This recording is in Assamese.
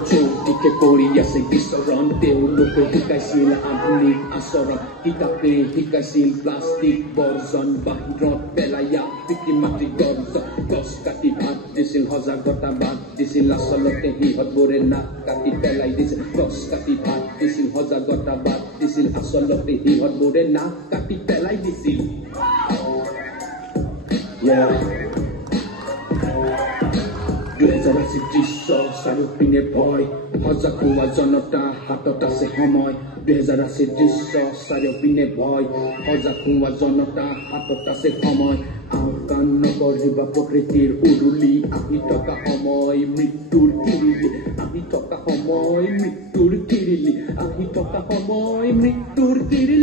চৌদিকে কৰি আছে বিচৰণ তেওঁলোকে শিকাইছিল আধুনিক আচৰণ কিতাপে শিকাইছিল প্লাষ্টিক বৰ্জন বাহিৰত পেলাইয়া পিতৃ মাতৃ গৰ্জন গছ কাটি ভাত দিছিল সজাগতা বাদ দিছিল আচলতে সিহঁতবোৰে নাক কাটি পেলাই দিছিল গছ কাটি ভাত দিছিল সজাগতা বাদ দিছিল আচলতে সিহঁতবোৰে নাক কাটি পেলাই দিছিল দৃশ্য চাৰিওপিনে ভয় সজাগ হোৱা জনতা হাতত আছে সময় 2080 দৃশ্য চাৰিওপিনে ভয় সজাগ হোৱা জনতা হাতত আছে সময় আওকাণ নকৰিবা প্ৰকৃতিৰ উৰুলি আহি থকা সময় মৃত্যুৰ কিৰিলি আহি থকা সময় মৃত্যুৰ কিৰিলি আহি থকা সময় মৃত্যুৰ কিৰিলি